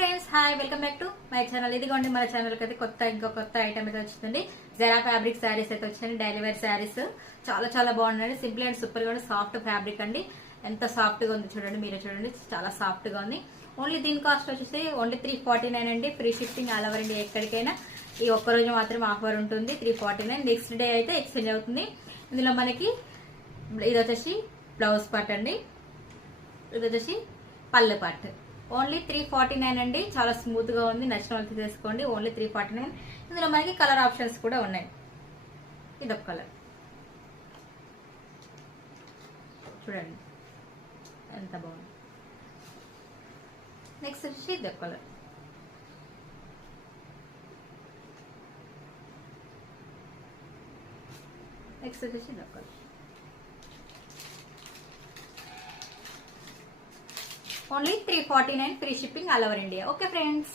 Friends hi welcome back to my channel. ఇదిగోండి మన channel కి అయితే కొత్త ఐటమ్ అయితే వచ్చింది. జరా ఫ్యాబ్రిక్ శారీస్ అయితే వచ్చాయి. డైలీ వేర్ శారీస్ చాలా బాగున్నాయి. సింపుల్ అండ్ సూపర్ గా సాఫ్ట్ ఫ్యాబ్రిక్ అండి. ఎంత సాఫ్ట్ గా ఉంది చూడండి, మీరే చూడండి, చాలా సాఫ్ట్ గా ఉంది. ఓన్లీ దీని కాస్ట్ వచ్చేసి ఓన్లీ 349 అండి. Free shipping all over India ఎక్కడికైనా. ఈ ఒక్కరోజు మాత్రం ఆఫర్ ఉంటుంది 349. నెక్స్ట్ డే అయితే ఎక్స్చేంజ్ అవుతుంది. ఇందులో మనకి ఇది వచ్చేసి బ్లౌజ్ పార్ట్ అండి, ఇది వచ్చేసి పళ్ళు పార్ట్. ఓన్లీ 349 అండి. చాలా స్మూత్ గా ఉంది. నచ్చిన వాళ్ళకి తీసుకోండి. ఓన్లీ 349. ఇందులో మనకి కలర్ ఆప్షన్స్ కూడా ఉన్నాయి. ఇదొక కలర్ చూడండి ఎంత బాగుంది. నెక్స్ట్ వచ్చి ఇదొక కలర్. నెక్స్ట్ వచ్చేసి ఇదొక colour. Only 349 free shipping all over India. Okay friends.